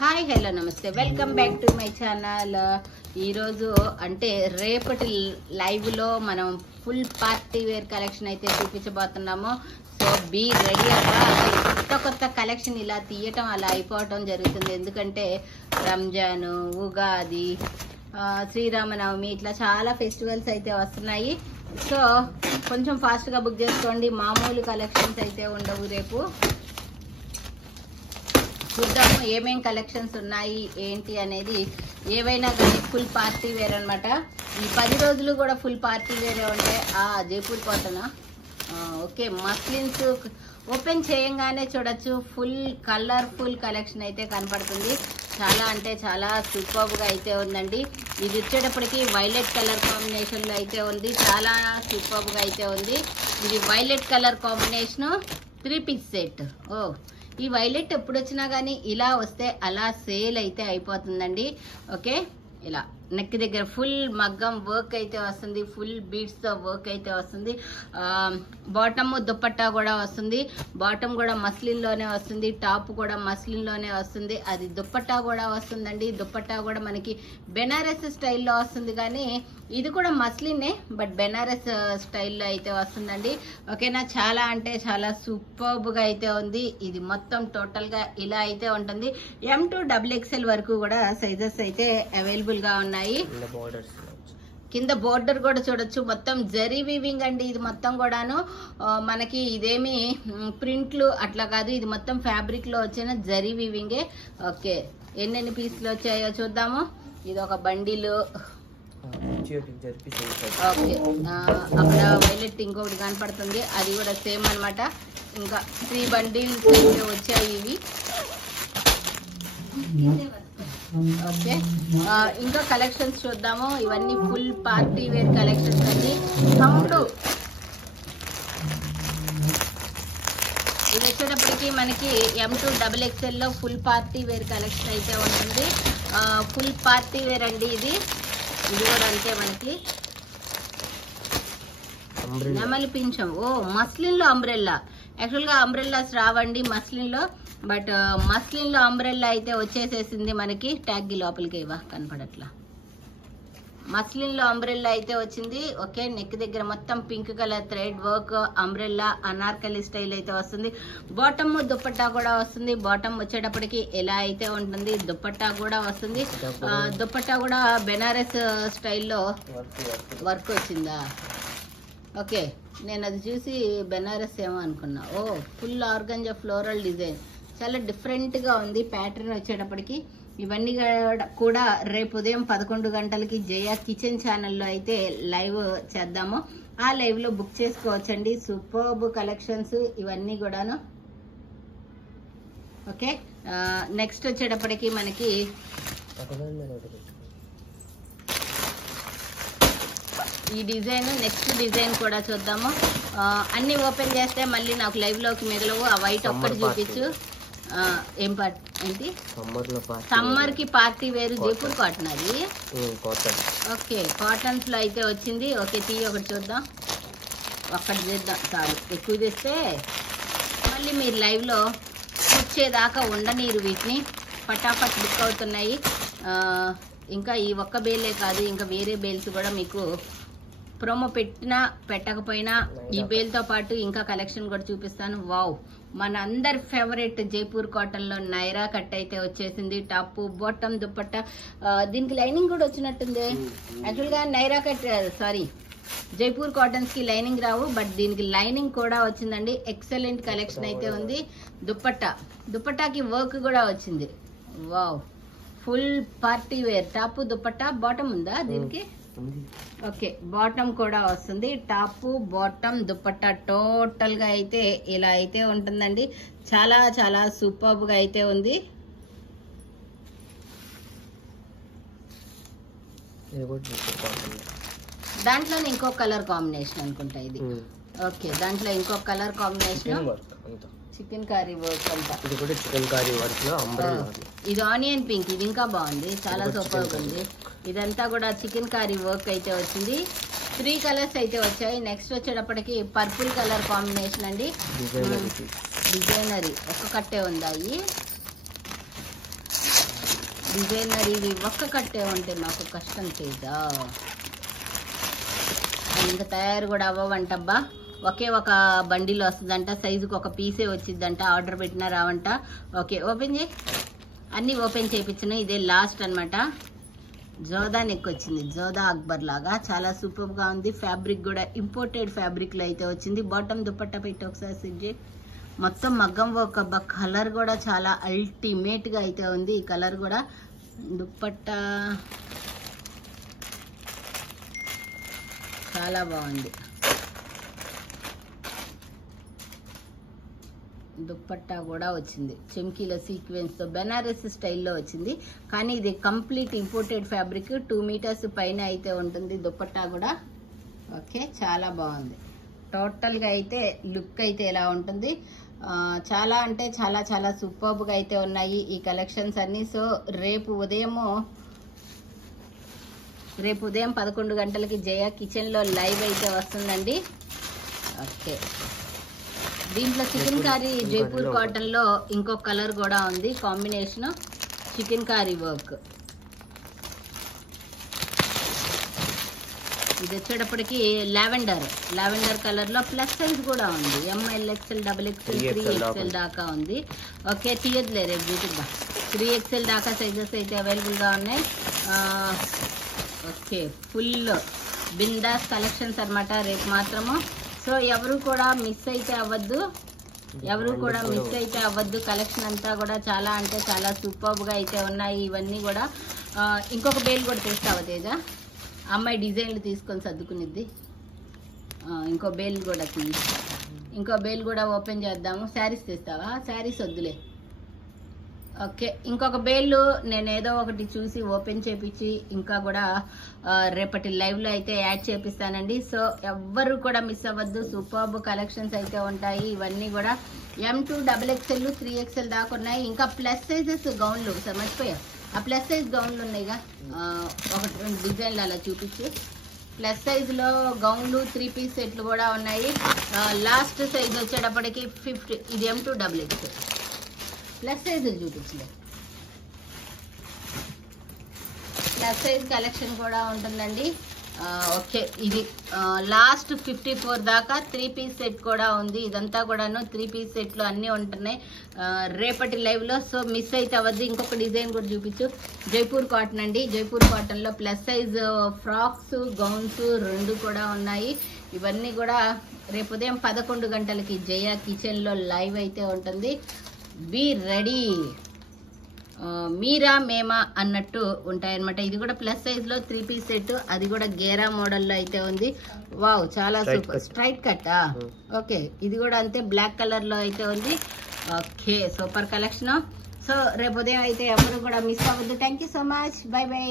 Hi hello నమస్తే welcome back to my channel. ఈరోజు అంటే రేపటి లైవ్లో మనం ఫుల్ పార్టీ వేర్ కలెక్షన్ అయితే చూపించబోతున్నాము. సో బీ రెడీ అవ్వ. కొత్త కలెక్షన్ ఇలా తీయటం అలా అయిపోవటం జరుగుతుంది. ఎందుకంటే రంజాను, ఉగాది, శ్రీరామనవమి ఇట్లా చాలా ఫెస్టివల్స్ అయితే వస్తున్నాయి. సో కొంచెం ఫాస్ట్గా బుక్ చేసుకోండి. మామూలు కలెక్షన్స్ అయితే ఉండవు. రేపు చూద్దాము ఏమేం కలెక్షన్స్ ఉన్నాయి ఏంటి అనేది. ఏవైనా కానీ ఫుల్ పార్టీ వేర్ అనమాట. ఈ 10 రోజులు కూడా ఫుల్ పార్టీ వేరే ఉంటాయి. Jaipur cotton okay. Muslins open చేయంగానే చూడొచ్చు ఫుల్ కలర్ఫుల్ కలెక్షన్ అయితే కనపడుతుంది. చాలా అంటే చాలా సూపర్గా అయితే ఉందండి. ఇది వచ్చేటప్పటికి వైలెట్ కలర్ కాంబినేషన్లో అయితే ఉంది. చాలా సూపర్గా అయితే ఉంది. ఇది violet colour combination 3 piece set. ఈ వైలెట్ ఎప్పుడు వచ్చినా కానీ ఇలా వస్తే అలా సేల్ అయితే అయిపోతుందండి. ఓకే, ఇలా నెక్ దగ్గర ఫుల్ మగ్గం వర్క్ అయితే వస్తుంది. ఫుల్ బీడ్స్ తో వర్క్ అయితే వస్తుంది. బాటమ్ దుపట్టా కూడా వస్తుంది. బాటమ్ కూడా మస్లిన్ లోనే వస్తుంది. టాప్ కూడా మస్లిన్ లోనే వస్తుంది. అది దుపట్టా కూడా వస్తుందండి. దుపట్టా కూడా మనకి బెనారస్ స్టైల్లో వస్తుంది. కానీ ఇది కూడా మస్లినే, బట్ బెనారస్ స్టైల్లో అయితే వస్తుందండి. ఓకేనా, చాలా అంటే చాలా సూపర్బ్ గా అయితే ఉంది. ఇది మొత్తం టోటల్ గా ఇలా అయితే ఉంటుంది. M to XXL వరకు కూడా సైజెస్ అయితే అవైలబుల్ గా ఉన్నాయి. కింద బోర్డర్ కూడా చూడొచ్చు. మొత్తం జరీ వీవింగ్ అండి. ఇది మొత్తం కూడాను మనకి ఇదేమి ప్రింట్లు అట్లా కాదు. ఇది మొత్తం ఫ్యాబ్రిక్ లో వచ్చిన జరీ వీవింగే. ఓకే, ఎన్నెన్ని పీసులు వచ్చాయో చూద్దాము. ఇది ఒక బండిల్. ఓకే, అక్కడ వైలెట్ ఇంకొకటి కనపడుతుంది. అది కూడా సేమ్ అనమాట. ఇంకా 3 బండిల్స్ అయితే వచ్చాయి ఇవి. ఓకే, ఇంకా కలెక్షన్స్ చూద్దాము. ఇవన్నీ ఫుల్ పార్టీ వేర్ కలెక్షన్స్ అండి. సౌండ్ ఇది వచ్చేటప్పటికి మనకి M to XXL లో ఫుల్ పార్టీ వేర్ కలెక్షన్ అయితే ఉంటుంది. ఫుల్ పార్టీ వేర్ అండి ఇది. ఇది కూడా అంతే మనకి నెమలి పింఛం. మస్లిన్ లో అంబ్రెల్లా. యాక్చువల్ గా అంబ్రెల్లాస్ రావండి మస్లిన్ లో, బట్ మస్లిన్ లో అంబ్రెల్లా అయితే వచ్చేసేసింది మనకి. ట్యాగ్ లోపలికి ఇవా కనపడట్లా. మస్లిన్ లో అంబ్రెల్లా అయితే వచ్చింది. ఓకే, నెక్ దగ్గర మొత్తం pink colour thread work umbrella Anarkali style అయితే వస్తుంది. బాటమ్ దుపట్టా కూడా వస్తుంది. బాటమ్ వచ్చేటప్పటికి ఎలా అయితే ఉంటుంది. దుపట్టా కూడా వస్తుంది. దుపట్టా కూడా బెనారస్ స్టైల్లో వర్క్ వచ్చిందా? ఓకే, నేను అది చూసి బెనారస్ ఏమో అనుకున్నా. ఫుల్ ఆర్గంజా ఫ్లోరల్ డిజైన్ చాలా డిఫరెంట్ గా ఉంది. ప్యాటర్న్ వచ్చేటప్పటికి ఇవన్నీ కూడా రేపు ఉదయం 11 గంటలకి జయ కిచెన్ ఛానల్లో అయితే లైవ్ చేద్దాము. ఆ లైవ్ లో బుక్ చేసుకోవచ్చండి. సూపర్బ్ కలెక్షన్స్ ఇవన్నీ కూడాను. ఓకే, నెక్స్ట్ వచ్చేటప్పటికి మనకి ఈ డిజైన్, నెక్స్ట్ డిజైన్ కూడా చూద్దాము. అన్ని ఓపెన్ చేస్తే మళ్ళీ నాకు లైవ్ లోకి మిగలవు. ఆ వైట్ ఒక్కటి చూపించు. ఏం ఏంటి సమ్మర్ కి పార్టీ వేరు జైపూర్ కాటన్. అది ఓకే, కాటన్స్ లో అయితే వచ్చింది. ఓకే, ఒకటి చూద్దాం. ఒక్కటి చేద్దాం చాలు. ఎక్కువ చేస్తే మళ్ళీ మీరు లైవ్ లో కూర్చేదాకా ఉండనీరు. వీటిని పటాపట్ బుక్ అవుతున్నాయి. ఇంకా ఈ ఒక్క బేలే కాదు, ఇంకా వేరే బేల్స్ కూడా మీకు ప్రోమో పెట్టినా పెట్టకపోయినా ఈ బేల్తో పాటు ఇంకా కలెక్షన్ కూడా చూపిస్తాను. వావ్, మన అందరి ఫేవరెట్ జైపూర్ కాటన్ లో నైరా కట్ అయితే వచ్చేసింది. Top bottom dupatta. దీనికి లైనింగ్ కూడా వచ్చినట్టుంది. యాక్చువల్ గా నైరా కట్ జైపూర్ కాటన్స్ కి లైనింగ్ రావు, బట్ దీనికి లైనింగ్ కూడా వచ్చిందండి. ఎక్సలెంట్ కలెక్షన్ అయితే ఉంది. దుపట్టాకి వర్క్ కూడా వచ్చింది. Wow, full party wear. Top dupatta bottom ఉందా దీనికి? ఓకే, బాటమ్ కూడా వస్తుంది. టాప్ బాటమ్ దుపట్టా టోటల్ గా అయితే ఇలా అయితే ఉంటుందండి. చాలా చాలా సూపర్బ్ గా అయితే ఉంది. దాంట్లో ఇంకో కలర్ కాంబినేషన్ అనుకుంటా ఇది. ఓకే, దాంట్లో ఇంకో colour combination chicken curry work అంతా. ఇది ఆనియన్ పింక్. ఇది ఇంకా బాగుంది, చాలా సూపర్ ఉంది. ఇదంతా కూడా చికెన్ కర్రీ వర్క్ అయితే వచ్చింది. 3 కలర్స్ అయితే వచ్చాయి. నెక్స్ట్ వచ్చేటప్పటికి పర్పుల్ కలర్ కాంబినేషన్ అండి. డిజైనరీ ఒక్క కట్టే ఉందాయి. డిజైనర్ ఇవి ఒక్క కట్టే ఉంటే మాకు కష్టం చేద్దా, ఇంకా తయారు కూడా అవ్వవంటబ్బా. ఒకే ఒక బండిలో వస్తుందంట, సైజుకి ఒక పీసే వచ్చిందంట, ఆర్డర్ పెట్టినా రావంట. ఓకే ఓపెన్ చేయి, అన్నీ ఓపెన్ చేయించిన. ఇదే లాస్ట్ అనమాట. జోదా నెక్ వచ్చింది, జోదా అక్బర్ లాగా చాలా సూపర్ గా ఉంది. ఫ్యాబ్రిక్ కూడా ఇంపోర్టెడ్ ఫ్యాబ్రిక్ లో అయితే వచ్చింది. బాటమ్ దుపట్టా పెట్టి ఒకసారి సెట్ చేయి. మొత్తం మగ్గం వర్క్ అబ్బా. కలర్ కూడా చాలా అల్టిమేట్ గా అయితే ఉంది. ఈ కలర్ కూడా దుపట్టా చాలా బాగుంది. దుపట్టా కూడా వచ్చింది చెమ్కీల సీక్వెన్స్ తో, బెనారస్ స్టైల్లో వచ్చింది. కానీ ఇది కంప్లీట్ ఇంపోర్టెడ్ ఫ్యాబ్రిక్, 2 మీటర్స్ పైన అయితే ఉంటుంది దుపట్టా కూడా. ఓకే చాలా బాగుంది. టోటల్ గా అయితే లుక్ అయితే ఎలా ఉంటుంది, చాలా అంటే చాలా చాలా సూపర్బ్ గా అయితే ఉన్నాయి ఈ కలెక్షన్స్ అన్ని. సో రేపు ఉదయం 11 గంటలకి జయ కిచెన్ లో లైవ్ అయితే వస్తుందండి. ఓకే, దీంట్లో చికెన్ కర్రీ జైపూర్ కాటన్ లో ఇంకో కలర్ కూడా ఉంది కాంబినేషన్, చికెన్ కర్రీ వర్క్. ఇది వచ్చేటప్పటికి లావెండర్ కలర్ లో ప్లస్ సైజ్ కూడా ఉంది. ML XL XXL 3XL దాకా ఉంది. ఓకే తీయద్లే రేపు బ్యూటీగా 3XL దాకా సైజెస్ అయితే అవైలబుల్ గా ఉన్నాయి. ఓకే ఫుల్ బిందాస్ కలెక్షన్స్ అన్నమాట రేపు మాత్రము. సో ఎవరు కూడా మిస్ అయితే అవ్వద్దు. కలెక్షన్ అంతా కూడా చాలా అంటే చాలా సూపర్బ్ గా అయితే ఉన్నాయి ఇవన్నీ కూడా. ఇంకొక బేల్ కూడా తెస్తావా తేజ? అమ్మాయి డిజైన్లు తీసుకొని సర్దుకునిద్ది. ఇంకో బేల్ కూడా ఓపెన్ చేద్దాము. శారీస్ తెస్తావా? శారీస్ వద్దులే. ఓకే ఇంకొక బేళ్ళు నేను ఏదో ఒకటి చూసి ఓపెన్ చేపించి ఇంకా కూడా రేపటి లైవ్ లో అయితే యాడ్ చేపిస్తానండి. సో ఎవ్వరు కూడా మిస్ అవ్వద్దు. సూపర్బ్ కలెక్షన్స్ అయితే ఉంటాయి ఇవన్నీ కూడా. M2 XXL 3XL దాకా ఉన్నాయి. ఇంకా ప్లస్ సైజెస్ గౌన్లు మర్చిపోయా, ఆ ప్లస్ సైజ్ గౌన్లు ఉన్నాయిగా, ఒకటి 2 డిజైన్లు అలా చూపించి. ప్లస్ సైజ్ లో గౌన్లు 3 పీస్ సెట్లు కూడా ఉన్నాయి. లాస్ట్ సైజ్ వచ్చేటప్పటికి 50. ఇది M2 XXL ప్లస్ సైజ్ చూపించలేదు. ప్లస్ సైజ్ కలెక్షన్ కూడా ఉంటుందండి. ఓకే ఇది లాస్ట్ 54 దాకా 3 పీస్ సెట్ కూడా ఉంది. ఇదంతా కూడాను 3 పీస్ సెట్లు అన్నీ ఉంటున్నాయి రేపటి లైవ్ లో. సో మిస్ అయితే అవ్వద్దు. ఇంకొక డిజైన్ కూడా చూపించు. జైపూర్ కాటన్ అండి. జైపూర్ కాటన్ లో ప్లస్ సైజ్ ఫ్రాక్స్ గౌన్స్ 2 కూడా ఉన్నాయి. ఇవన్నీ కూడా రేపు ఉదయం 11 గంటలకి జయ కిచెన్ లో లైవ్ అయితే ఉంటుంది. Be ready. మీరా మేమా అన్నట్టు ఉంటాయన్నమాట. ఇది కూడా ప్లస్ సైజ్ లో 3 పీస్ సెట్, అది కూడా గేరా మోడల్ లో అయితే ఉంది. వావ్ చాలా సూపర్. స్ట్రైట్ కట్టా? ఓకే ఇది కూడా అంతే బ్లాక్ కలర్ లో అయితే ఉంది. Okay super collection. సో రేపు ఉదయం అయితే ఎవరు కూడా మిస్ అవ్వద్దు. Thank you so much. By by.